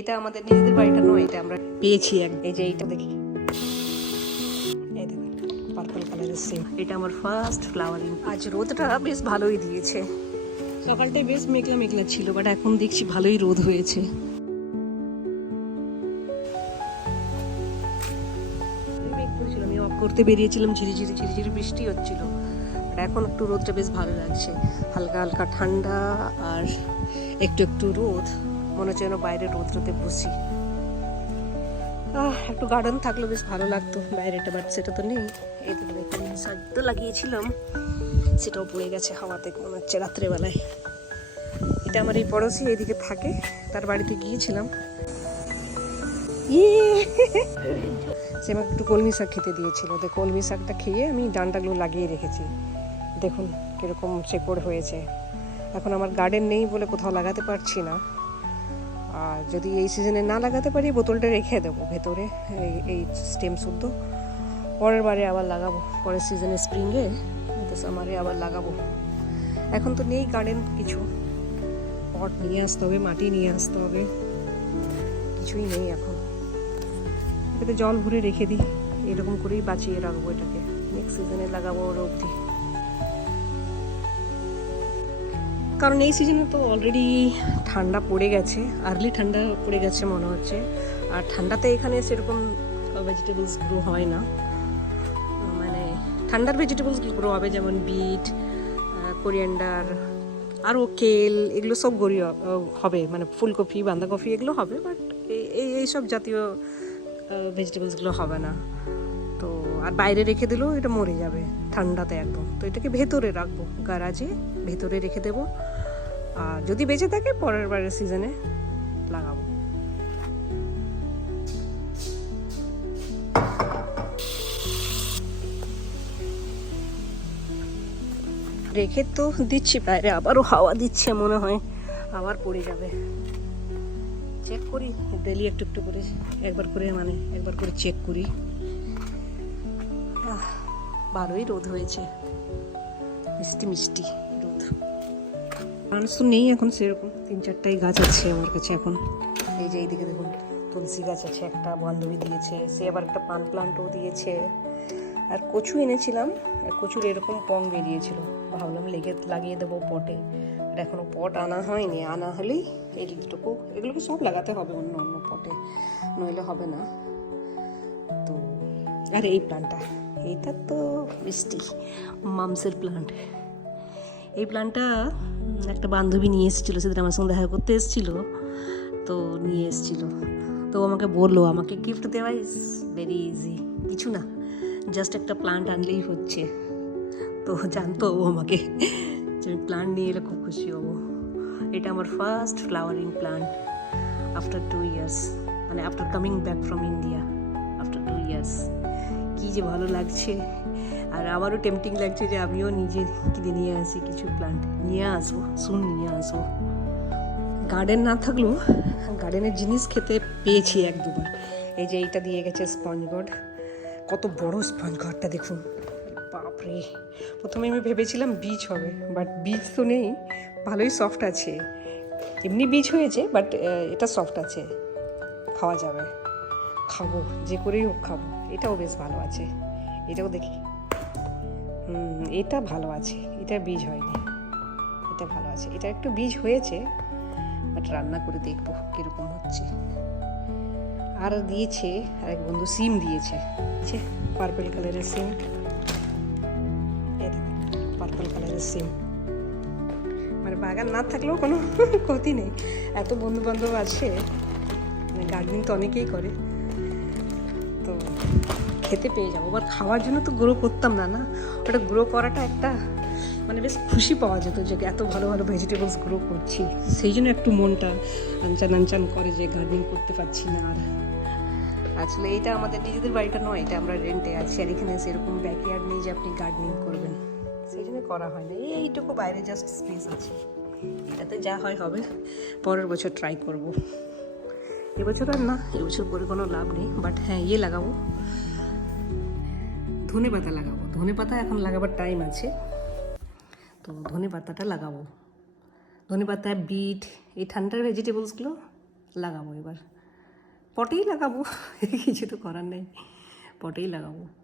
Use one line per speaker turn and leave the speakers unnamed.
এটা আমাদের নিজেদের বাড়িটা নয় এটা আমরা পেয়েছি এক এই যে এইটা দেখি। এই দেখুন পার্পল কালারের সেম এটা আমার ফার্স্ট ফ্লাওয়ারিং আজ রোদটা বেশ ভালোই দিয়েছে। সকালটায় বেশ মেঘলা মেঘলা ছিল বাট এখন দেখছি ভালোই রোদ হয়েছে। আমি অফ করতে বেরিয়েছিলাম ঝিরিঝিরি ঝিরিঝিরি বৃষ্টি হচ্ছিল। আর এখন একটু রোদটা বেশ ভালো লাগছে। হালকা হালকা ঠান্ডা আর একটু একটু রোদ। মনে হচ্ছে যেন বাইরে রোদটাতে বসি। একটু গার্ডেন থাকলে বেশ ভালো লাগতো। বাইরেটা বাট সেটা তো নেই। এই তো এখানে তো লাগিয়েছিলাম। সেটাও পড়ে গেছে হাওয়াতে, মনে হচ্ছে রাত্রেবেলায়। এটা আমার এই পড়োশি এইদিকে থাকে, তার বাড়িতে গিয়েছিলাম। ইয়ে! সে আমাকে একটু কলমি শাক খেতে দিয়েছিল। তো কলমি শাকটা খেয়ে আমি ডানটাগুলো লাগিয়ে রেখেছি। দেখুন কীরকম চেকড় হয়েছে। এখন আমার গার্ডেন নেই বলে কোথাও লাগাতে পারছি না। আর যদি এই সিজনে না লাগাতে পারি, বোতলটা রেখে দেবো ভেতরে, এই এই স্টেম শুদ্ধ পরের বারে আবার লাগাবো, পরের সিজনে স্প্রিংয়ে তো সামারে আবার লাগাবো। এখন তো নেই গার্ডেন কিছু। পট নিয়ে আসতে হবে, মাটি নিয়ে আসতে হবে। কিছুই নেই এখন। এটাতে জল ভরে রেখে দিই। এরকম করেই বাঁচিয়ে রাখব এটাকে। নেক্সট সিজনে লাগাবো ওর অবধি। কারণ এই সিজনে তো অলরেডি ঠান্ডা পড়ে গেছে আর্লি ঠান্ডা পড়ে গেছে মনে হচ্ছে। আর ঠান্ডাতে এখানে সেরকম ভেজিটেবলস গ্রো হয় না। মানে ঠান্ডার ভেজিটেবলস গ্রো হবে, যেমন বিট কোরিয়ান্ডার আরও কেল এগুলো সব গড়ি হবে। মানে ফুলকপি, বাঁধাকপি এগুলো হবে বাট এই এইসব জাতীয় ভেজিটেবলসগুলো হবে না। তো আর বাইরে রেখে দিলেও এটা মরে যাবে ঠান্ডাতে একদম। তো এটাকে ভেতরে রাখব গারাজে ভেতরে রেখে দেবো। আর যদি বেঁচে থাকে, পরের বারের সিজনে লাগাবো। রেখে তো দিচ্ছি, বাইরে আবারও হাওয়া দিচ্ছে মনে হয়। আবার পড়ে যাবে। চেক করি ডেলি একটু একটু করে, একবার করে মানে একবার করে চেক করি। ভালোই রোদ হয়েছে। মিষ্টি মিষ্টি রোদ। মানুষ তো নেই এখন সেরকম। তিন চারটাই গাছ আছে আমার কাছে এখন। এই যে এইদিকে দেখুন, তুলসী গাছ আছে, একটা বান্ধবী দিয়েছে, সে আবার একটা পান প্লান্টও দিয়েছে। আর কচু এনেছিলাম, আর কচুর এরকম পং বেরিয়েছিল। ভাবলাম লেগে, লাগিয়ে দেবো পটে। আর এখনও পট আনা হয়নি, আনা হলেই এই দুটোকু, এগুলোকে সব লাগাতে হবে অন্য অন্য পটে, নইলে হবে না। তো, আর এই প্লান্টটা, এইটা তো মিষ্টি, মামসের প্লান্ট। এই প্ল্যানটা একটা বান্ধবী নিয়ে এসেছিল, সেদিন আমার সঙ্গে দেখা করতে এসেছিল, তো নিয়ে এসেছিল। তো আমাকে বলল, আমাকে গিফট দেওয়া ইজ ভেরি ইজি কিছু না জাস্ট একটা প্লান্ট আনলেই হচ্ছে। তো জানতো ও আমাকে, যে আমি প্লান্ট নিয়ে এলে খুব খুশি হব। এটা আমার first flowering plant after two years মানে after coming back from India after two years কী যে ভালো লাগছে। আর আমারও টেম্পটিং লাগছে যে আমিও নিজে কিনে নিয়ে আসি কিছু প্লান্ট নিয়ে আসব শুন নিয়ে আসব। গার্ডেন না থাকলেও গার্ডেনের জিনিস খেতে পেয়েছি এক দুবার এই যে এইটা দিয়ে গেছে স্পঞ্জ গড কত বড় স্পঞ্জ গডটা দেখুন। বাপরে! প্রথমে আমি ভেবেছিলাম বীজ হবে বাট বীজ তো নেই। ভালোই সফট আছে। এমনি বীজ হয়েছে বাট এটা সফট আছে। খাওয়া যাবে। খাব, যে করেই হোক খাব। এটাও বেশ ভালো আছে। এটাও দেখি। এটা ভালো আছে, এটা বীজ হয়নি, এটা ভালো আছে। এটা একটু বীজ হয়েছে বাট রান্না করে দেখব কীরকম হচ্ছে। আর দিয়েছে, আরেক বন্ধু সিম দিয়েছে পার্পল কালারের সিম। পার্পল কালারের সিম। মানে বাগান না থাকলেও কোনো ক্ষতি নেই। এত বন্ধু বান্ধব আছে মানে গার্ডেনিং তো অনেকেই করে। তো খেতে পেয়ে যাব। আবার খাওয়ার জন্য তো গ্রো করতাম না না? ওটা গ্রো করাটা একটা মানে বেশ খুশি পাওয়া যেত যে এত ভালো ভালো ভেজিটেবলস গ্রো করছি। সেই জন্য একটু মনটা আনচান আনচান করে যে গার্ডেনিং করতে পারছি না আর। আসলে এইটা আমাদের নিজেদের বাড়িটা নয়, এটা আমরা রেন্টে আছি আর এখানে সেরকম ব্যাকয়ার্ড নেই যে আপনি গার্ডেনিং করবেন। সেই জন্য করা হয় না এইটুকু বাইরে জাস্ট স্পেস আছে। এটাতে যা হয় হবে, পরের বছর ট্রাই করব। এবছর আর না, এবছর করে কোনো লাভ নেই বাট হ্যাঁ ইয়ে লাগাবো। ধনে পাতা লাগাবো। ধনে পাতা এখন লাগাবার টাইম আছে। তো ধনে পাতাটা লাগাবো। ধনে পাতা বিট, এই ঠান্ডার ভেজিটেবলসগুলো লাগাবো এবার। পটেই লাগাবো। কিছু তো করার নেই। পটেই লাগাবো।